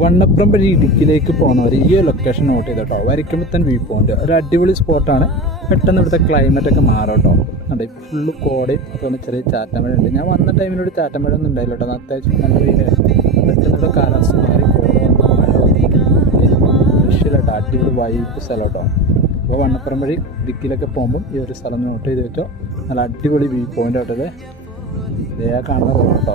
വണ്ണപ്പുറം ഇടുക്കിയിലേക്ക് പോകുന്നവർ ഈ ഒരു ലൊക്കേഷൻ നോട്ട് ചെയ്ത് കേട്ടോ. വരിക്കുമ്പത്തൻ വ്യൂ പോയിന്റ് ഒരു അടിപൊളി സ്പോട്ടാണ്. പെട്ടെന്ന് ഇവിടുത്തെ ക്ലൈമറ്റൊക്കെ മാറും കേട്ടോ. കണ്ടോ ഫുള്ള് കോടയും അതുപോലെ ചെറിയ ചാറ്റമഴ ഉണ്ട്. ഞാൻ വന്ന ടൈമിലൊരു ചാറ്റമഴ ഒന്നും ഉണ്ടായില്ല കേട്ടോ. അത്യാവശ്യം നല്ല വെയിലായിരുന്നു. പെട്ടെന്ന് ഇവിടെ കാലാവസ്ഥ മാറി കോട വന്നു, മഴ വന്നു. വിഷയമില്ല, അടിപൊളി വൈബ് സ്ഥലം കേട്ടോ. അപ്പോൾ വണ്ണപ്പുറം വഴി ഇടുക്കിയിലൊക്കെ പോകുമ്പോൾ ഈ ഒരു സ്ഥലം നോട്ട് ചെയ്ത് വെച്ചോ. നല്ല അടിപൊളി വ്യൂ പോയിന്റ് കേട്ടോ. ഇതേ കാണുന്ന റോഡ് കേട്ടോ.